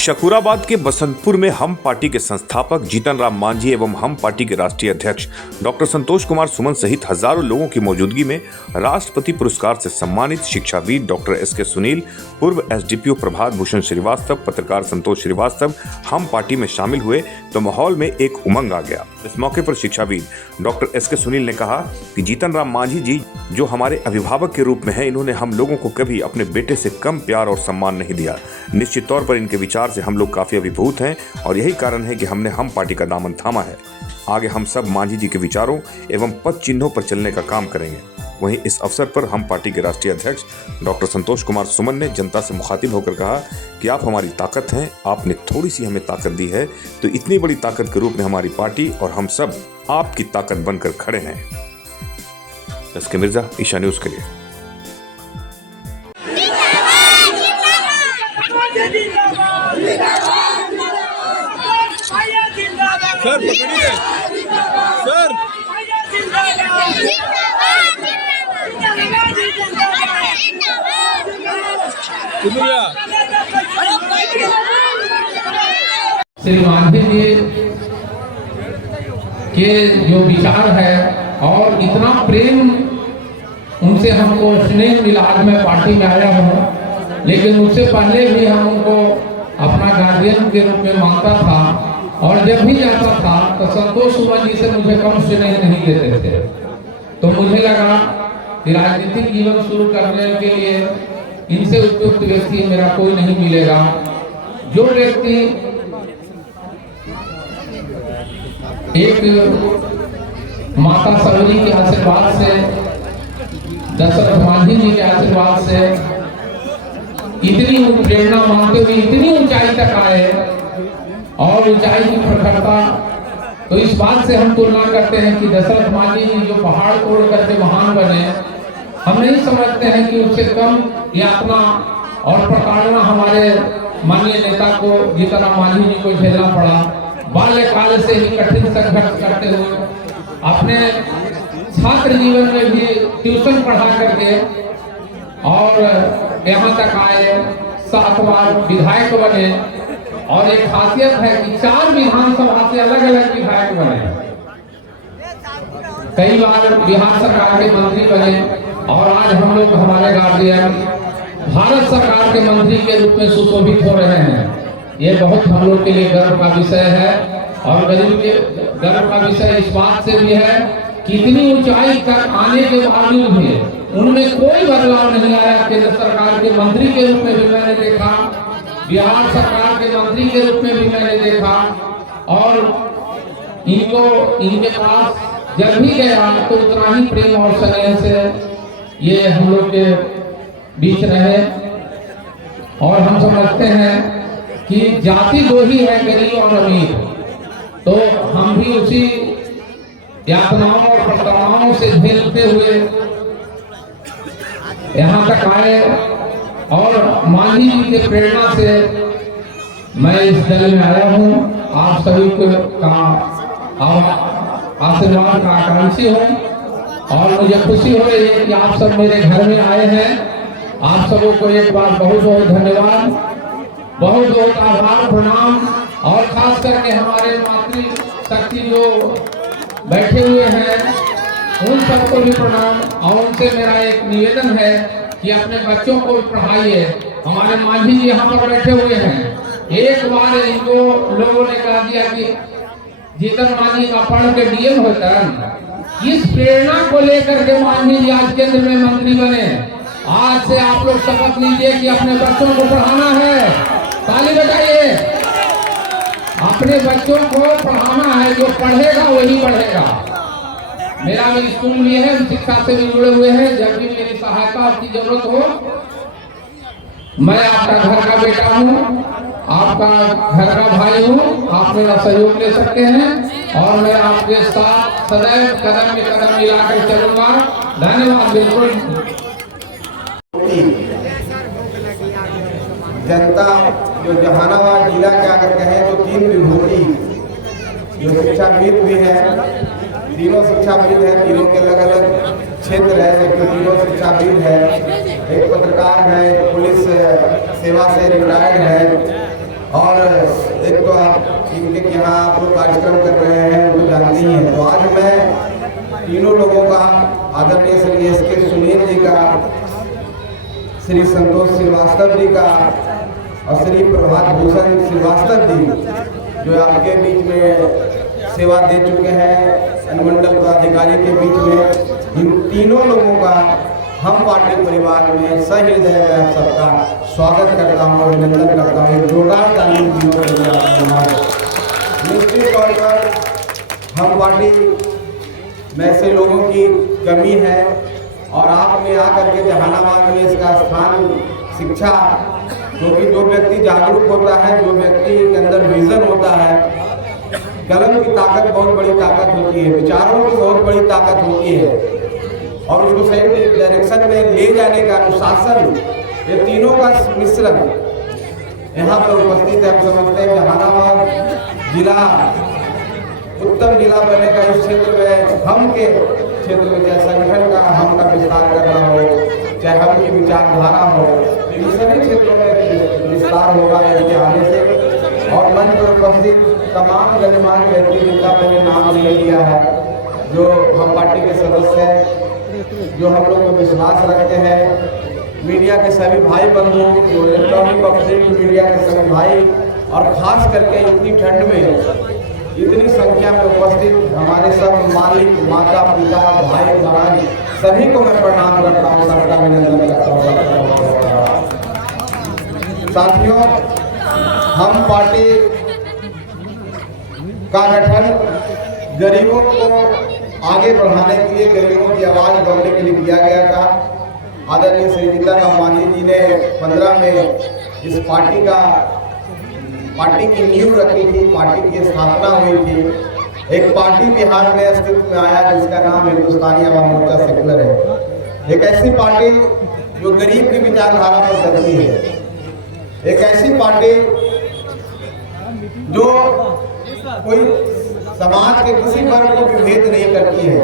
शकूराबाद के बसंतपुर में हम पार्टी के संस्थापक जीतन राम मांझी एवं हम पार्टी के राष्ट्रीय अध्यक्ष डॉक्टर संतोष कुमार सुमन सहित हजारों लोगों की मौजूदगी में राष्ट्रपति पुरस्कार से सम्मानित शिक्षाविद डॉक्टर एसके सुनील, पूर्व एसडीपीओ प्रभात भूषण श्रीवास्तव, पत्रकार संतोष श्रीवास्तव हम पार्टी में शामिल हुए तो माहौल में एक उमंग आ गया। इस मौके पर शिक्षाविद डॉक्टर एसके सुनील ने कहा कि जीतन राम मांझी जी जो हमारे अभिभावक के रूप में है, इन्होंने हम लोगों को कभी अपने बेटे से कम प्यार और सम्मान नहीं दिया। निश्चित तौर पर इनके विचार से हम लोग काफी अभिभूत हैं और यही कारण है कि हमने हम पार्टी का दामन थामा है। आगे हम सब मांझी जी के विचारों एवं पद चिन्हों पर चलने का काम करेंगे। वहीं इस अवसर पर हम पार्टी के राष्ट्रीय अध्यक्ष डॉक्टर संतोष कुमार सुमन ने जनता से मुखातिब होकर कहा कि आप हमारी ताकत हैं, आपने थोड़ी सी हमें ताकत दी है तो इतनी बड़ी ताकत के रूप में हमारी पार्टी और हम सब आपकी ताकत बनकर खड़े हैं। एसके मिर्जा, ईशा न्यूज के लिए। सर पकड़िए सर। श्री मांझी जी के जो विचार है और इतना प्रेम उनसे हमको स्नेह मिला। आज मैं पार्टी में आया हूँ, लेकिन उससे पहले भी हम उनको अपना गार्जियन के रूप में मानता था और जब भी जाता था तो संतोष सुमन जी से मुझे कम स्नेह नहीं देते थे। तो मुझे लगा कि राजनीतिक जीवन शुरू करने के लिए इनसे उपयुक्त व्यक्ति मेरा कोई नहीं मिलेगा। जो व्यक्ति एक माता सरोजी के आशीर्वाद से, दशरथ मांझी जी के आशीर्वाद से इतनी प्रेरणा मानते हुए इतनी ऊंचाई तक आए और ऊंचाई की प्रखरता, तो इस बात से हम तुलना करते हैं कि दशरथ मांझी जी जो पहाड़ तोड़ करके महान बने, हम नहीं समझते हैं कि उससे कम यातना और प्रताड़ना हमारे माननीय नेता को जीतन राम मांझी जी को झेलना पड़ा। बाल्यकाल से ही कठिन संघर्ष करते हुए अपने छात्र जीवन में भी ट्यूशन पढ़ा करके और यहाँ तक आए, 7 बार विधायक बने और एक खासियत है कि 4 विधानसभा से अलग अलग विधायक बने, कई बार बिहार सरकार के मंत्री बने और आज हम लोग हमारे गार्जियन भारत सरकार के मंत्री के रूप में सुशोभित हो रहे हैं। ये बहुत हम लोग के लिए गर्व का विषय है और गरीब के गर्व का विषय इस बात से भी है कि इतनी ऊंचाई तक आने के बावजूद भी उनमें कोई बदलाव नहीं आया। केंद्र सरकार के मंत्री के रूप में भी मैंने देखा, बिहार सरकार के मंत्री के रूप में भी मैंने देखा और इनको इनके पास जब भी गया तो उतना ही प्रेम और स्नेह से ये हम लोग के बीच रहे। और हम समझते हैं कि जाति 2 ही है, गरीब और अमीर, तो हम भी उसी यातनाओं और प्रताड़नाओं से झेलते हुए यहाँ तक आए और मांझी जी के प्रेरणा से मैं इस दल में आया हूँ। आप सभी का आशीर्वाद का आकांक्षी हूँ और मुझे खुशी हो रही है कि आप सब मेरे घर में आए हैं। आप सबों को एक बार बहुत बहुत धन्यवाद, बहुत बहुत आभार, प्रणाम और खास करके हमारे मातृ शक्ति जो बैठे हुए हैं उन सबको भी प्रणाम। और उनसे मेरा एक निवेदन है कि अपने बच्चों को पढ़ाइए। हमारे मांझी जी यहाँ पर बैठे हुए हैं। एक बार इनको लोगों ने कहा दिया कि जीतन मांझी का पढ़ के डीएम होता है। इस प्रेरणा को लेकर के मांझी जी आज केंद्र में मंत्री बने। आज से आप लोग शपथ लीजिए कि अपने बच्चों को पढ़ाना है। ताली बजाइए। अपने बच्चों को पढ़ाना है, जो पढ़ेगा वही बढ़ेगा। मेरा भी स्कूल भी है, शिक्षा से भी जुड़े हुए हैं। जब भी मेरी सहायता की जरूरत हो, मैं आपका घर का बेटा हूँ, आपका घर का भाई हूँ, आप मेरा सहयोग ले सकते हैं और मैं आपके साथ सदैव कदम में कदम मिलाकर चलूंगा। धन्यवाद। बिल्कुल जनता जो जहानाबाद जिला के अगर कहें तो 3 विभूति जो शिक्षाविद भी है, तीनों शिक्षाविद है, तीनों के अलग अलग क्षेत्र है, लेकिन तीनों शिक्षाविद है। एक पत्रकार है, पुलिस सेवा से रिटायर्ड है और एक तो आप इनके यहाँ आप लोग कार्यक्रम कर रहे हैं वो जानते ही हैं। तो आज मैं तीनों लोगों का, आदरणीय श्री एस.के. सुनील जी का, श्री संतोष श्रीवास्तव जी का और श्री प्रभात भूषण श्रीवास्तव जी जो आपके बीच में सेवा दे चुके हैं अनुमंडल पदाधिकारी के बीच में, इन तीनों लोगों का हम पार्टी परिवार में सहृदय में आप सबका स्वागत करता हूँ, अभिनंदन करता हूँ। जोरदार ताली निश्चित तौर पर हम पार्टी में ऐसे लोगों की कमी है और आपने आकर के जहानाबाद में इसका स्थान शिक्षा, क्योंकि जो व्यक्ति जागरूक होता है, जो व्यक्ति के अंदर विजन होता है, कलम की ताकत बहुत बड़ी ताकत होती है, विचारों की बहुत बड़ी ताकत होती है और उसको सही डायरेक्शन में ले जाने का अनुशासन, ये तीनों का मिश्रण यहाँ पर उपस्थित है। हम समझते हैं जहानाबाद जिला उत्तम जिला बनने का इस क्षेत्र में, हम के क्षेत्र में, चाहे संगठन का हम का विस्तार करना हो, चाहे हम की विचारधारा हो, इन सभी क्षेत्रों में विस्तार होगा इनके आने से। और मंच पर उपस्थित तमाम गणमान्य व्यक्ति जिनका मैंने नाम ले लिया है, जो हम पार्टी के सदस्य हैं, जो हम लोग को विश्वास रखते हैं, मीडिया के सभी भाई बंधु, जो इलेक्ट्रॉनिक और प्रिंट मीडिया के सभी भाई, और खास करके इतनी ठंड में इतनी संख्या में उपस्थित हमारे सब मालिक, माता पिता, भाई बहन, सभी को मैं प्रणाम करता हूँ, सबका अभिनंदन करता हूँ। साथियों, हम पार्टी का गठन गरीबों को आगे बढ़ाने के लिए, गरीबों की आवाज़ बढ़ाने के लिए किया गया था। आदरणीय श्री जीतन राम मांझी जी ने 15 में इस पार्टी की नींव रखी थी, पार्टी की स्थापना हुई थी। एक पार्टी बिहार में अस्तित्व में आया जिसका नाम हिंदुस्तानी अवाम मोर्चा सेकुलर है। एक ऐसी पार्टी जो गरीब की विचारधारा पर चलती है, एक ऐसी पार्टी जो कोई समाज के किसी वर्ग को विभेद नहीं करती है।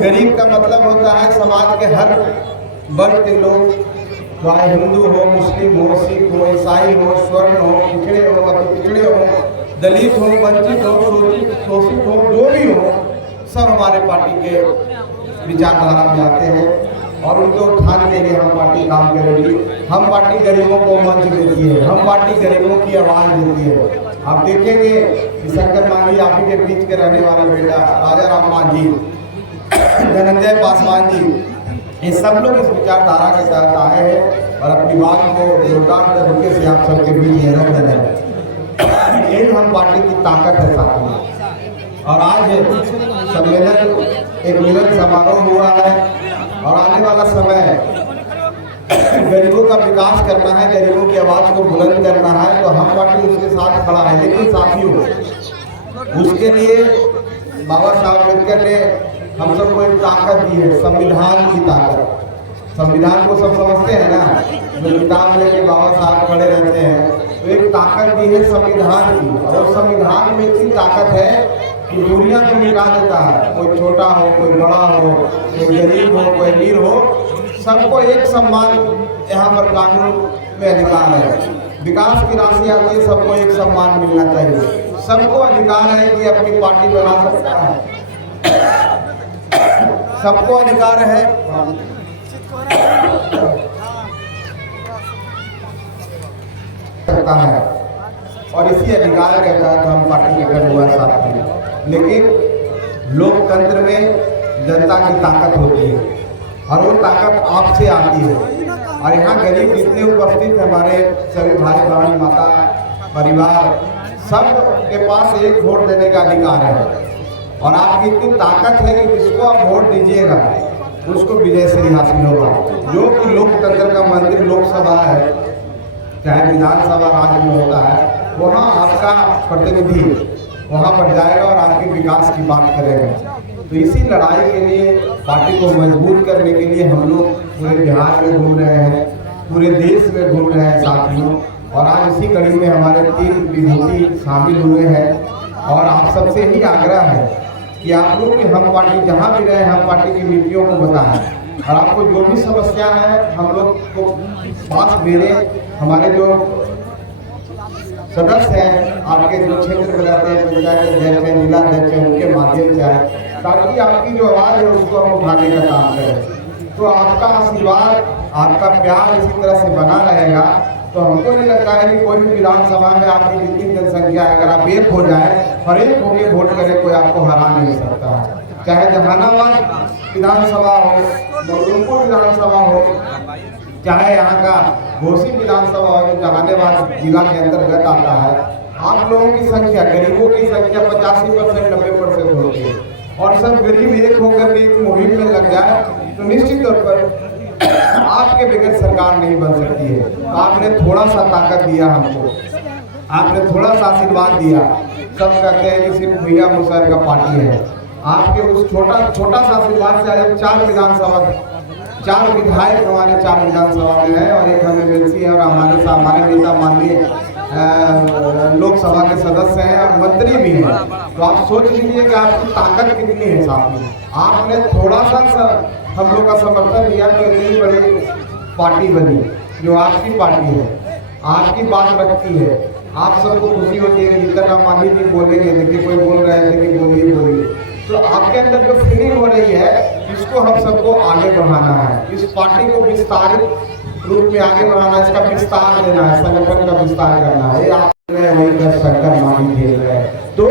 गरीब का मतलब होता है समाज के हर वर्ग के लोग, चाहे हिंदू हो, मुस्लिम हो, सिख हो, ईसाई हो, स्वर्ण हो, पिछड़े हो, अति पिछड़े हो, दलित हो, वंचित हो, शोषित हो, जो भी हो, सब हमारे पार्टी के विचारधारा में आते हैं और उनको उठाने के लिए हम पार्टी काम करेगी। हम पार्टी गरीबों को मंच देती है, हम पार्टी गरीबों की आवाज़ देती है। आप देखेंगे कि शंकर मांझी आप ही के बीच के रहने वाला बेटा राजा राम मांझी, धनंजय पासवान जी, ये सब लोग इस विचारधारा के साथ आए हैं और अपनी बात को जोरदार तरीके से आप सबके बीच में रख रहे हैं। यही हम पार्टी की ताकत है साथियों। और आज सम्मेलन, एक मिलन समारोह हुआ है और आने वाला समय गरीबों का विकास करना है, गरीबों की आवाज़ को बुलंद करना है, तो हम पार्टी उसके साथ खड़ा है। लेकिन साथियों, उसके लिए बाबा साहब अम्बेडकर ने हम सबको एक ताकत दी है, संविधान की ताकत। संविधान को सब समझते हैं ना, जो किताब लेके बाबा साहब खड़े रहते हैं, तो एक ताकत दी है संविधान की। और संविधान में इतनी ताकत है कि दुनिया को मिटा देता है। कोई छोटा हो, कोई बड़ा हो, कोई गरीब हो, कोई अमीर हो, सबको एक सम्मान यहाँ पर कानून में अधिकार है। विकास की राशि आती है, सबको एक सम्मान मिलना चाहिए। सबको अधिकार है कि अपनी पार्टी बना सकता है, सबको अधिकार है सकता है और इसी अधिकार के तहत हम पार्टी गठन हुआ साथी हैं। लेकिन लोकतंत्र में जनता की ताकत होती है और वो ताकत आपसे आती है। और यहाँ गरीब जितने उपस्थित हमारे सभी भाई बहन, माता, परिवार, सब के पास एक वोट देने का अधिकार है और आपकी इतनी ताकत है कि जिसको आप वोट दीजिएगा उसको विजय श्री हासिल होगा। जो कि लोकतंत्र का मंदिर लोकसभा है, चाहे विधानसभा राज्य में होता है, वहाँ आपका प्रतिनिधि वहाँ पर जाएगा और आपके विकास की बात करेगा। तो इसी लड़ाई के लिए, पार्टी को मजबूत करने के लिए हम लोग पूरे बिहार में घूम रहे हैं, पूरे देश में घूम रहे हैं साथियों। और आज इसी कड़ी में हमारे 3 विभूति शामिल हुए हैं और आप सबसे ही आग्रह है कि आप लोग कि हम पार्टी जहाँ भी रहे, हम पार्टी की नीतियों को बताएं और आपको जो भी समस्या है हम लोग को पास मेरे हमारे जो सदस्य हैं, आपके जो क्षेत्र में रहते हैं, पंचायत अध्यक्ष हैं, जिला अध्यक्ष हैं, उनके माध्यम से आए, ताकि आपकी जो आवाज़ है उसको हम उठाने का काम करें। तो आपका आशीर्वाद, आपका प्यार इसी तरह से बना रहेगा, तो हमको नहीं लगता है कि कोई भी विधानसभा में आपकी जितनी जनसंख्या है, अगर आप एक हो जाए और एक होकर वोट करें, कोई आपको हरा नहीं सकता है। चाहे जहानाबाद विधानसभा हो, बलरामपुर विधानसभा हो, चाहे यहाँ का घोसी विधानसभा हो, जो जहानाबाद जिला के अंतर्गत आता है। आप लोगों की संख्या, गरीबों की संख्या 85% 90% होती है, और सब गरीब एक होकर एक मुहिम में लग जाए तो निश्चित तौर पर आपके बगैर सरकार नहीं बन सकती है। तो आपने थोड़ा सा ताकत दिया हमको, आपने थोड़ा सा आशीर्वाद दिया। सब कहते हैं कि सिर्फ भैया मुसहर का पार्टी है, आपके उस छोटा सा आशीर्वाद से आज 4 विधायक हमारे 4 विधानसभा में है, और एक हमें एमएलसी है, और हमारे नेता माननीय लोकसभा के सदस्य हैं और मंत्री भी हैं। तो आप सोच लीजिए कि आपकी ताकत कितनी है। साथ में आपने थोड़ा सा हम लोग का समर्थन दिया तो इतनी बड़ी पार्टी बनी, जो आपकी पार्टी है, आपकी बात रखती है। आप सबको खुशी होती है कि जितना हम मांझी जी बोलेंगे, देखिए कोई बोल रहे हैं कि बोलिए, तो आपके अंदर जो फीलिंग हो रही है, इसको हम सबको आगे बढ़ाना है। इस पार्टी को विस्तारित रूप में आगे बढ़ाना, इसका विस्तार देना है, संगठन का विस्तार करना है। आप वही का शंकर मानी खेल रहे हैं, तो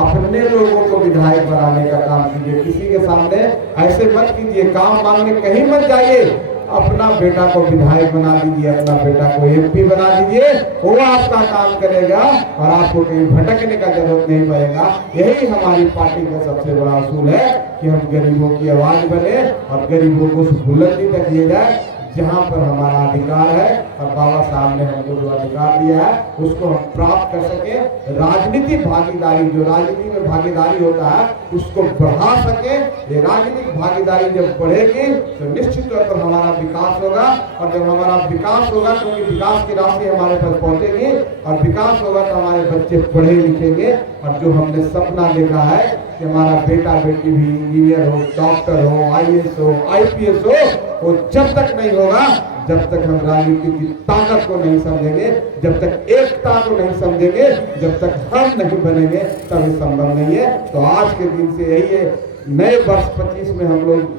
अपने लोगों को विधायक बनाने का काम कीजिए। किसी के सामने ऐसे मत कीजिए, काम मांगने कहीं मत जाइए। अपना बेटा को विधायक बना दीजिए, अपना बेटा को एमपी बना दीजिए, वो आपका काम करेगा और आपको कहीं भटकने का जरूरत नहीं पड़ेगा। यही हमारी पार्टी का सबसे बड़ा असूल है कि हम गरीबों की आवाज बने और गरीबों को बुलंदी तक लिए जाए, जहाँ पर हमारा अधिकार है और बाबा साहब ने हमको जो अधिकार दिया है उसको हम प्राप्त कर सके। राजनीतिक भागीदारी, जो राजनीति में भागीदारी होता है, उसको बढ़ा सके। ये राजनीतिक भागीदारी जब बढ़ेगी तो निश्चित तौर पर हमारा विकास होगा, और जब हमारा विकास होगा, क्योंकि विकास की राशि हमारे पास पहुंचेगी, और विकास होगा तो हमारे बच्चे पढ़े लिखेंगे। और जो हमने सपना देखा है कि हमारा बेटा बेटी भी इंजीनियर हो, डॉक्टर हो, IAS हो, IPS हो, वो जब तक नहीं होगा, जब तक हम राजनीति की ताकत को नहीं समझेंगे, जब तक एकता को नहीं समझेंगे, जब तक हम नहीं बनेंगे, तभी संभव नहीं है। तो आज के दिन से यही है, नए वर्ष 25 में हम लोग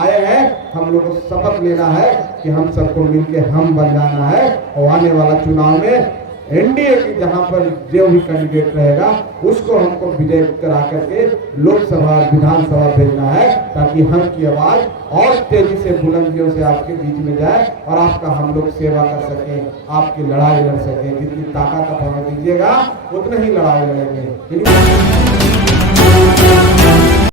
आए हैं, हम लोग को शपथ लेना है कि हम सबको मिलकर हम बन जाना है, और आने वाला चुनाव में एनडीए की जहां पर जो भी कैंडिडेट रहेगा उसको हमको विजय करा करके लोकसभा विधानसभा भेजना है, ताकि हम की आवाज और तेजी से बुलंदियों से आपके बीच में जाए और आपका हम लोग सेवा कर सकें, आपकी लड़ाई लड़ सकें। जितनी ताकत आप हमें दीजिएगा उतनी ही लड़ाई लड़ेंगे।